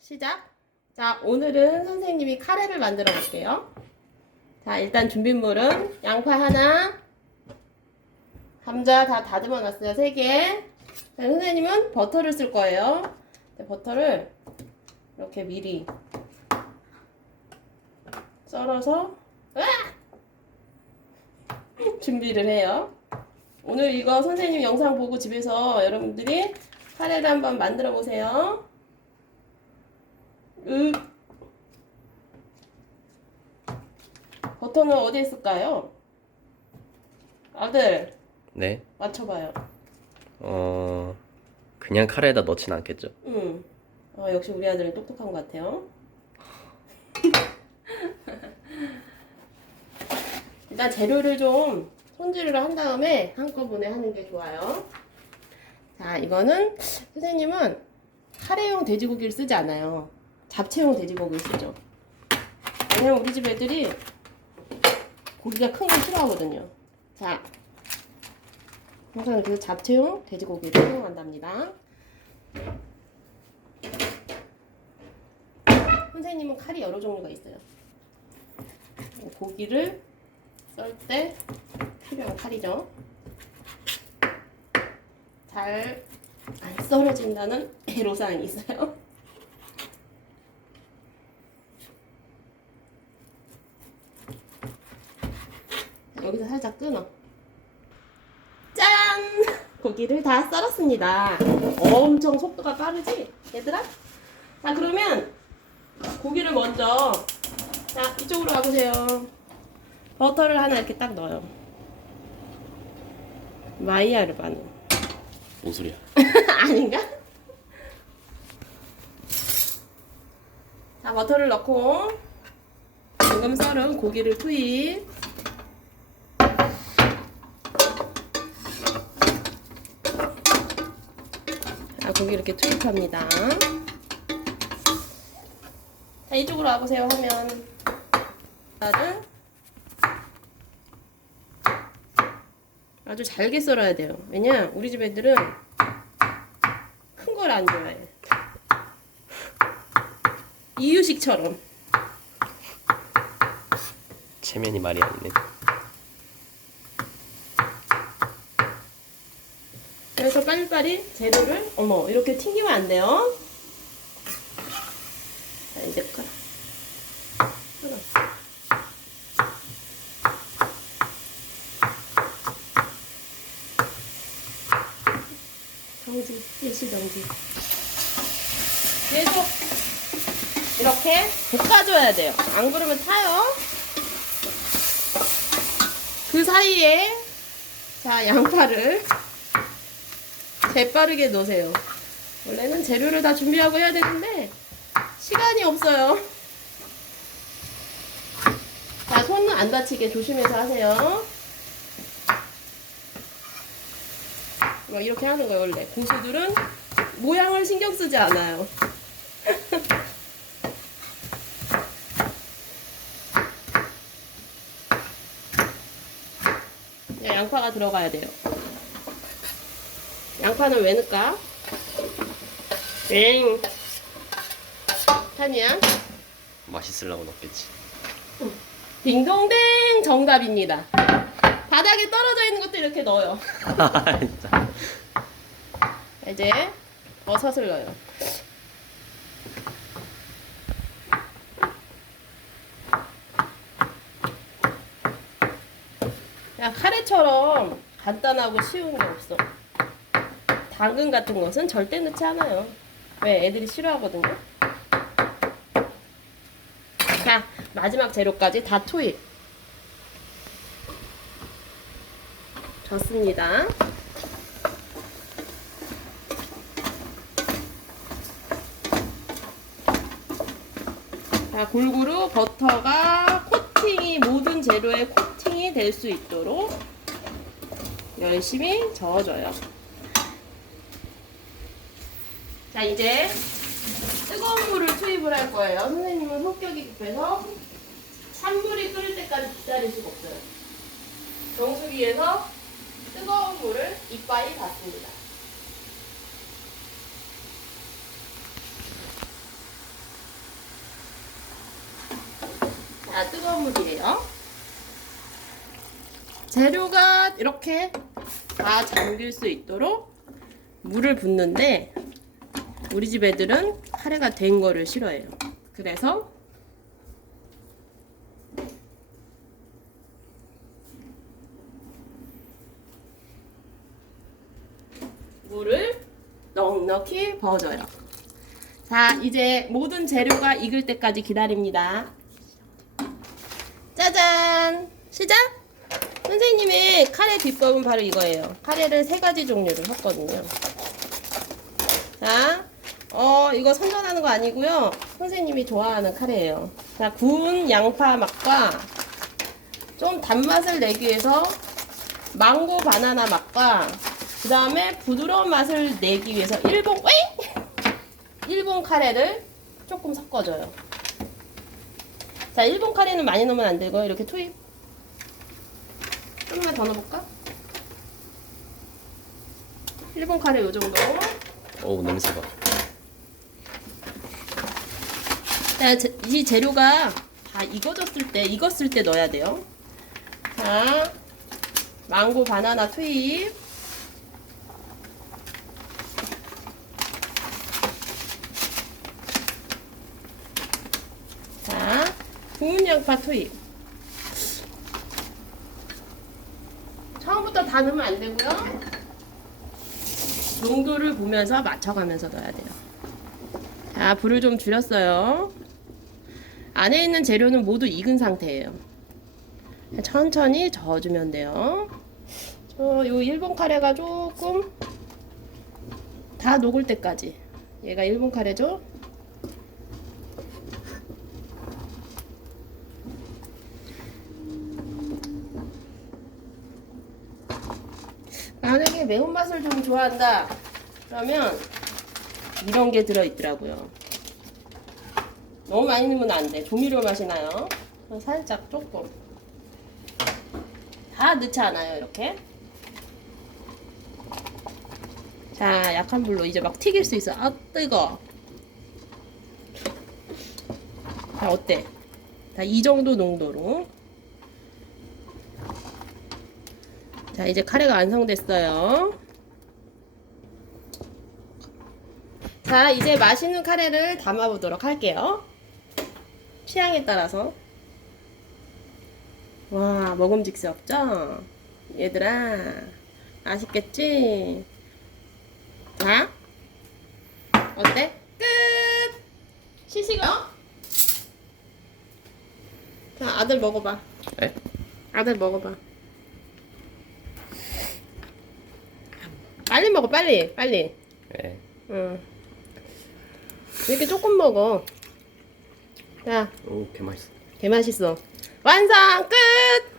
시작. 자, 오늘은 선생님이 카레를 만들어 볼게요. 자, 일단 준비물은 양파 하나, 감자 다 다듬어 놨어요. 세 개. 자, 선생님은 버터를 쓸 거예요. 자, 버터를 이렇게 미리 썰어서! 준비를 해요. 오늘 이거 선생님 영상 보고 집에서 여러분들이 카레를 한번 만들어 보세요. 으. 버터는 어디에 쓸까요? 아들, 네. 맞춰봐요. 어 그냥 카레에다 넣진 않겠죠. 응. 어, 역시 우리 아들은 똑똑한 것 같아요. 일단 재료를 좀 손질을 한 다음에 한꺼번에 하는 게 좋아요. 자, 이거는 선생님은 카레용 돼지고기를 쓰지 않아요. 잡채용 돼지고기를 쓰죠. 왜냐면 우리 집 애들이 고기가 큰 걸 싫어하거든요. 자, 항상 그래서 잡채용 돼지고기를 사용한답니다. 선생님은 칼이 여러 종류가 있어요. 고기를 썰 때 필요한 칼이죠. 잘 안 썰어진다는 애로사항이 있어요. 여기서 살짝 끊어. 짠! 고기를 다 썰었습니다. 엄청 속도가 빠르지? 얘들아? 자, 그러면 고기를 먼저 자 이쪽으로 와보세요 버터를 하나 이렇게 딱 넣어요 마이야르 바누 뭔 소리야? 아닌가? 자 버터를 넣고 방금 썰은 고기를 투입 고기 이렇게 투입합니다. 자 이쪽으로 와보세요 하면. 나를 아주 잘게 썰어야 돼요. 왜냐 우리 집 애들은 큰 걸 안 좋아해. 이유식처럼. 체면이 말이 아니 그래서 빨리빨리 재료를 어머 이렇게 튕기면 안 돼요. 자 이제 끌어. 끌어. 정지 일시 정지. 계속 이렇게 볶아줘야 돼요. 안 그러면 타요. 그 사이에 자 양파를 재빠르게 넣으세요. 원래는 재료를 다 준비하고 해야 되는데 시간이 없어요. 자, 손은 안 다치게 조심해서 하세요. 뭐 이렇게 하는 거예요, 원래. 고수들은 모양을 신경 쓰지 않아요. 네, 양파가 들어가야 돼요. 양파는 왜 넣을까? 엥. 타니야? 맛있으려고 넣겠지. 딩동댕 정답입니다. 바닥에 떨어져 있는 것도 이렇게 넣어요. 진짜. 이제 버섯을 넣어요. 야, 카레처럼 간단하고 쉬운 게 없어. 당근 같은 것은 절대 넣지 않아요. 왜? 애들이 싫어하거든요. 자, 마지막 재료까지 다 투입. 좋습니다. 자, 골고루 버터가 코팅이 모든 재료에 코팅이 될 수 있도록 열심히 저어줘요. 자 이제 뜨거운 물을 투입을 할 거예요. 선생님은 성격이 급해서 찬물이 끓을 때까지 기다릴 수가 없어요. 정수기에서 뜨거운 물을 이빨이 받습니다. 자, 뜨거운 물이에요. 재료가 이렇게 다 잠길 수 있도록 물을 붓는데 우리 집 애들은 카레가 된 거를 싫어해요. 그래서 물을 넉넉히 부어줘요. 자, 이제 모든 재료가 익을 때까지 기다립니다. 짜잔! 시작! 선생님의 카레 비법은 바로 이거예요. 카레를 세 가지 종류를 섞거든요. 자, 어, 이거 선전하는 거 아니고요. 선생님이 좋아하는 카레예요. 자, 구운 양파 맛과 좀 단맛을 내기 위해서 망고 바나나 맛과 그 다음에 부드러운 맛을 내기 위해서 일본 왜? 일본 카레를 조금 섞어줘요. 자, 일본 카레는 많이 넣으면 안 되고 이렇게 투입. 조금만 더 넣어볼까? 일본 카레 요 정도. 어우 냄새가. 자, 제- 이 재료가 다 익어졌을 때, 익었을 때 넣어야 돼요. 자, 망고 바나나 투입. 자, 구운 양파 투입. 처음부터 다 넣으면 안 되고요. 농도를 보면서 맞춰가면서 넣어야 돼요. 자, 불을 좀 줄였어요. 안에 있는 재료는 모두 익은 상태예요. 천천히 저어주면 돼요. 저, 요 일본 카레가 조금 다 녹을 때까지. 얘가 일본 카레죠? 만약에 매운맛을 좀 좋아한다. 그러면 이런 게 들어있더라고요. 너무 많이 넣으면 안 돼. 조미료 맛이 나요. 살짝 조금. 다 넣지 않아요, 이렇게. 자, 약한 불로 이제 막 튀길 수 있어. 아, 뜨거. 자, 어때? 자, 이 정도 농도로. 자, 이제 카레가 완성됐어요. 자, 이제 맛있는 카레를 담아보도록 할게요. 취향에 따라서. 와, 먹음직스럽죠? 얘들아, 맛있겠지? 자, 어때? 끝! 시식어? 자, 아들 먹어봐. 에? 아들 먹어봐. 빨리 먹어, 빨리, 빨리. 네. 응. 이렇게 조금 먹어. 자, 오개 맛있어. 개 맛있어. 완성! 끝!